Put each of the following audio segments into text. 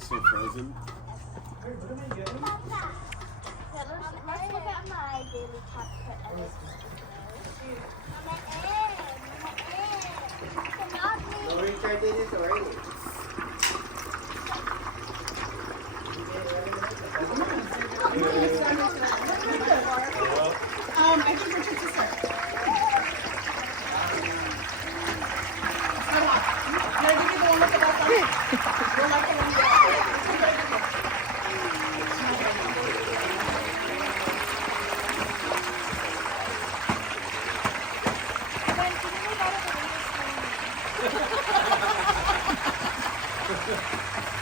It's still frozen. Papa. Let's look at my daily chocolate. Mama, Cannot be. Sorry, try this already. I think we're just start. Can I give you the one with the left on? The left one.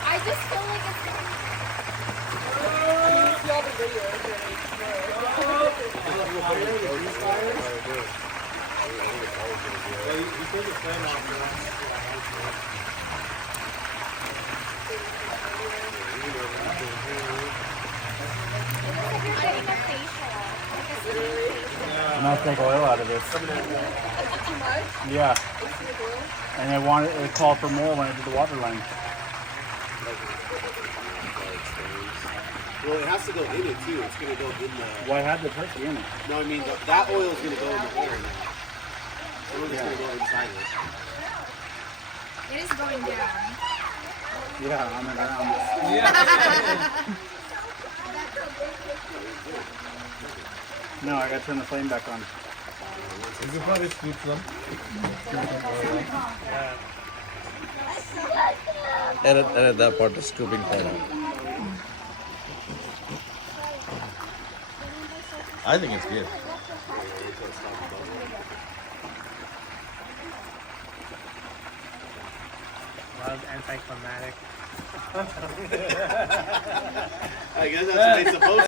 I just feel like it's getting a facial. And I'll take oil out of this. Yeah. And I wanted it called for more when I did the water line. Well, it has to go in it too. It's gonna go in the. Well, I had the turkey in it. No, I mean that oil is gonna go in the hair now. Some of it's gonna go inside it. It is going down. Yeah, I'm around. No, I gotta turn the flame back on. You could probably scoop some. Edit that part, the scooping part out. I think it's good. Love anticlimactic. I guess that's what they supposed